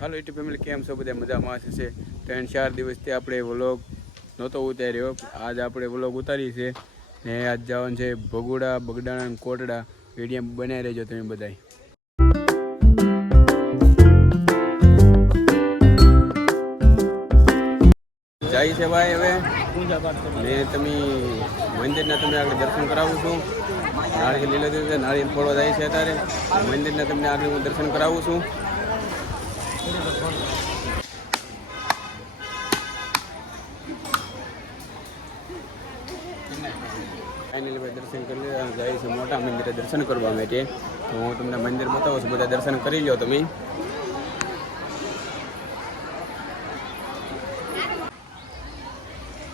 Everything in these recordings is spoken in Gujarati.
હાલો યુટ્યુબ ફેમિલી, કેમ છો બધા? મજામાં હશે. 3-4 દિવસથી આપણે વ્લોગ નહોતો ઉતાર્યો. આજ આપણે વ્લોગ ઉતારી છે ને આજ જવાનું છે ભગોડા, બગડાણા અને કોટડા. વિડીયો બનાવી રહેજો તમે બધા. જાય છે ભાઈ હવે ને તમે મંદિરના તમે આગળ દર્શન કરાવું છું. નાળિયેર લીલો છે, નાળિયેર ફોડવા જાય છે અત્યારે. મંદિરના તમને આગળ હું દર્શન કરાવું છું. ફાઇનલી ભાઈ દર્શન કરી લીધા. જાય છે મોટા મંદિરે દર્શન કરવા માટે. તો હું તમને મંદિર બતાવું છું, બધા દર્શન કરી લો તમે.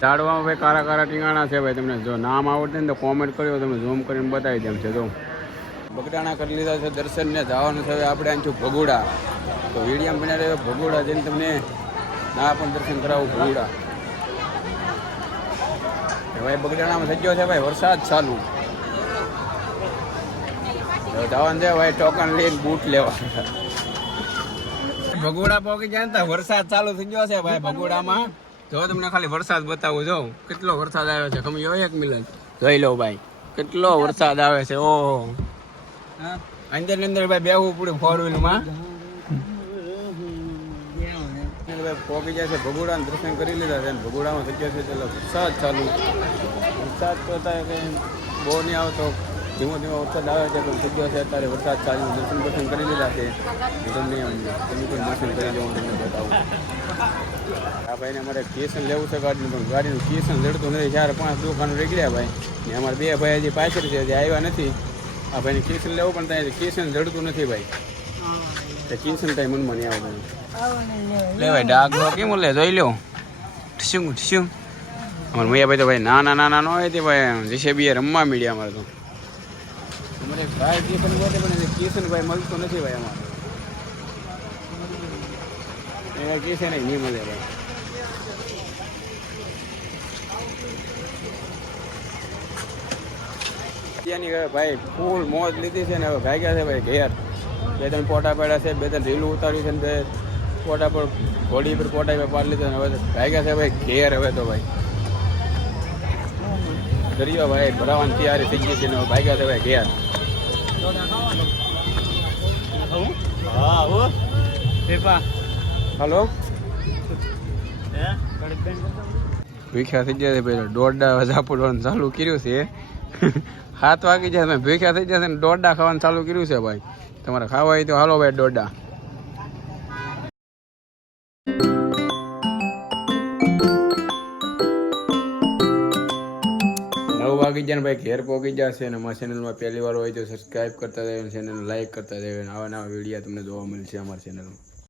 ઝાડવામાં ભાઈ કારા કારા ટીંગાણા છે ભાઈ. તમને જો નામ આવડતું ને તો કોમેન્ટ કર્યો, તમને ઝૂમ કરીને બતાવી દેમ છે. જો બગડાણા કરી લીધા છે દર્શન ને જવાનું છે હવે આપણે આમ છું ભગોડા. તો વિડીયો બનાવી રહ્યો ભગોડા જઈને તમને ના પણ દર્શન કરાવું ભગોડા. ભાઈ બગડાણામાં થઈ ગયો છે ભાઈ વરસાદ ચાલુ. જવાનું છે ભાઈ ટોકન લઈને બૂટ લેવા. ભગોડા પહોંચી જાય ને વરસાદ ચાલુ થઈ ગયો છે ભાઈ ભગોડામાં. જો તમને ખાલી વરસાદ બતાવું, જો કેટલો વરસાદ આવ્યો છે. ખમી હોય 1 મિનિટ જોઈ લો ભાઈ, કેટલો વરસાદ આવે છે. ઓહો, અંદર ભાઈ બેહવું પડ્યું 4 વ્હીલમાં. પહોંચી જાય છે ભગોડા, દર્શન કરી લીધા છે. ભગોડામાં થઈ ગયો છે ચાલો વરસાદ ચાલુ. વરસાદ તો અત્યારે બહુ નહીં આવતો, ધીમો ધીમો વરસાદ આવે છે પણ થઈ ગયો છે અત્યારે વરસાદ ચાલુ. દર્શન કરી લીધા છે. તમને તમે પણ દર્શન કરી લો, હું તમને બતાવું. આ ભાઈને અમારે કેશન લેવું છે ગાડીનું, પણ ગાડીનું કેશન જડતું નથી. 4-5 દુકાનો રેગડ્યા ભાઈ ને. અમારે 2 ભાઈ હજી પાછળ છે, હજી આવ્યા નથી. આ ભાઈને કેશન લેવું પણ ત્યાં કેશન જડતું નથી ભાઈ. કેશન ત્યાં મનમાં નહીં આવતું. લે ભાઈ ડાઘ કેમ લે જોઈ લો. શું અમારે મૈયા ભાઈ તો ભાઈ નાના ન હોય તે ભાઈ જીસેબી રમવા મીડ્યા. અમારે તો અમારે ભાઈ કેશન બોલે પણ કેશન ભાઈ મળતું નથી ભાઈ. અમારે કેશન નહીં મળે ભાઈ. ભાઈ ફૂલ મોજ લીધી છે ને હવે ભાગ્યા છે ભાઈ ઘેર. 2-3 ફોટા પાડ્યા છે, 2-3 રીલું ઉતારી છે ને ફોટા પર ઘોડી પર ફોટા પાડી લીધા ને હવે ભાગ્યા છે ભાઈ ઘેર. હવે તો ભાઈ દરિયો ભાઈ ભરાવાની તૈયારી થઈ ગઈ છે ને ભાગ્યા છે ભાઈ ઘેર. હલો ભૂખ્યા થઈ જાય ભાઈ. દોડા ઝાપડવાનું ચાલુ કર્યું છે. 7 વાગી જાય ભાઈ, ભૂખ્યા થઈ જશે ને દોડા ખાવાનું ચાલુ કર્યું છે ભાઈ. તમારે ખાવા હોય તો હાલો ભાઈ દોડા. 9 વાગી જાય ને ભાઈ ઘેર પહોંચી જશે. અને અમારા ચેનલમાં પહેલી વાર હોય તો સબસ્ક્રાઈબ કરતા રહેજો, ચેનલ લાઈક કરતા રહેજો. આવા નવા વિડીયો તમને જોવા મળશે અમારી ચેનલમાં.